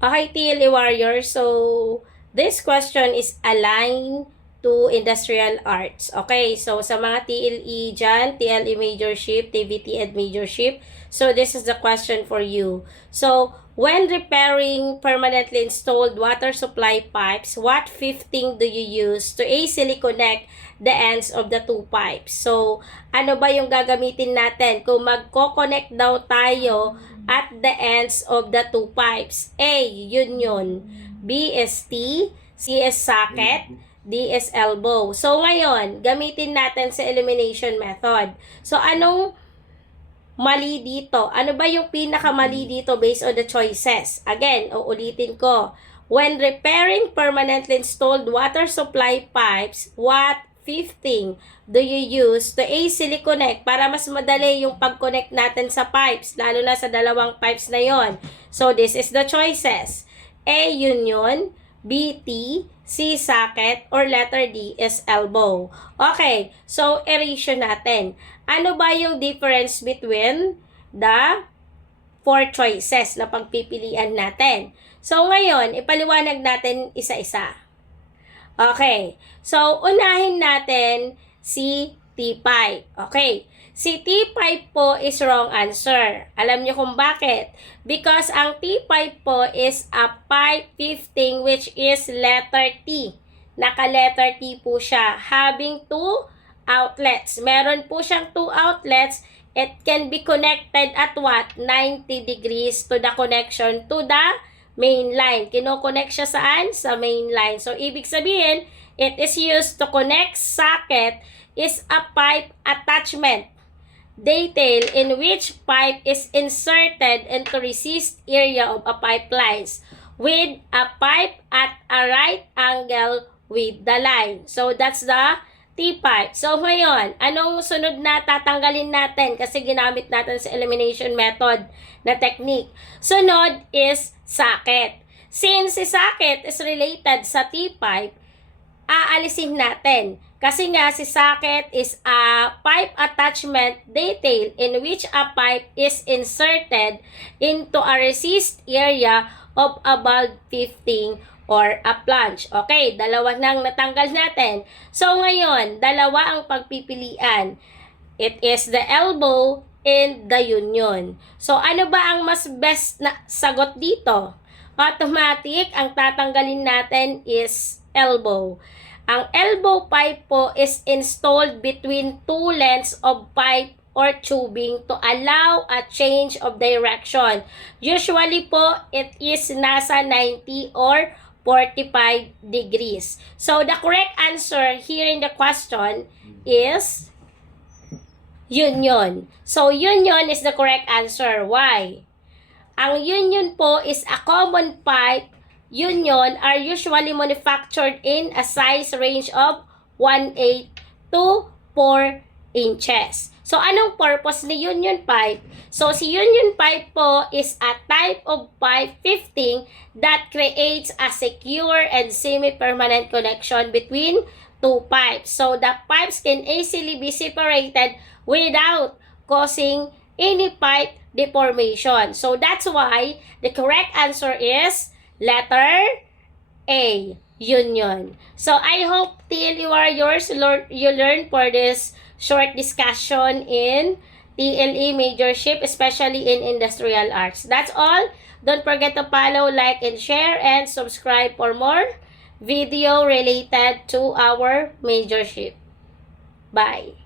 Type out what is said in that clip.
Okay, TLE Warrior. So, this question is aligned to industrial arts. Okay, so sa mga TLE dyan, TLE Majorship, TVT Ed Majorship, so this is the question for you. So, when repairing permanently installed water supply pipes, what fifting do you use to easily connect the ends of the two pipes? So, ano ba yung gagamitin natin kung magko-connect daw tayo at the ends of the two pipes? A, union. B is T. C is socket. D is elbow. So, ngayon, gamitin natin sa elimination method. So, anong mali dito? Ano ba yung pinakamali dito based on the choices? Again, uulitin ko. When repairing permanently installed water supply pipes, what fifting do you use to easily connect para mas madali yung pag-connect natin sa pipes, lalo na sa dalawang pipes na yon? So, this is the choices. A, union. B, T. C, socket. Or letter D is elbow. Okay, so erasure natin. Ano ba yung difference between the four choices na pagpipilian natin? So, ngayon, ipaliwanag natin isa-isa. Okay. So, unahin natin si T5. Okay. Si T5 po is wrong answer. Alam niyo kung bakit? Because ang T5 po is a pipe fifting which is letter T. Naka-letter T po siya. Having two outlets. Meron po siyang two outlets. It can be connected at what? 90 degrees to the connection to the main line. Kino-connect siya saan? Sa main line. So, ibig sabihin, it is used to connect socket is a pipe attachment detail in which pipe is inserted into resist area of a pipelines with a pipe at a right angle with the line. So, that's the T-pipe. So, ngayon, anong sunod na tatanggalin natin kasi ginamit natin sa elimination method na technique? Sunod is socket. Since si socket is related sa T-pipe, aalisin natin. Kasi nga si socket is a pipe attachment detail in which a pipe is inserted into a resist area of a valve fifting or a flange. Okay, dalawa nang natanggal natin. So ngayon, dalawa ang pagpipilian. It is the elbow and the union. So ano ba ang mas best na sagot dito? Automatic, ang tatanggalin natin is elbow. Ang elbow pipe po is installed between two lengths of pipe or tubing to allow a change of direction. Usually po, it is nasa 90 or 45 degrees. So, the correct answer here in the question is union. So, union is the correct answer. Why? Ang union po is a common pipe. Union are usually manufactured in a size range of 1/8 to 4 inches. So, anong purpose ni union pipe? So, si union pipe po is a type of pipe fifting that creates a secure and semi-permanent connection between two pipes. So, the pipes can easily be separated without causing any pipe deformation. So, that's why the correct answer is letter A, union. So, I hope TLE Warriors you learn for this short discussion in TLE Majorship, especially in industrial arts. That's all. Don't forget to follow, like, and share, and subscribe for more video related to our majorship. Bye.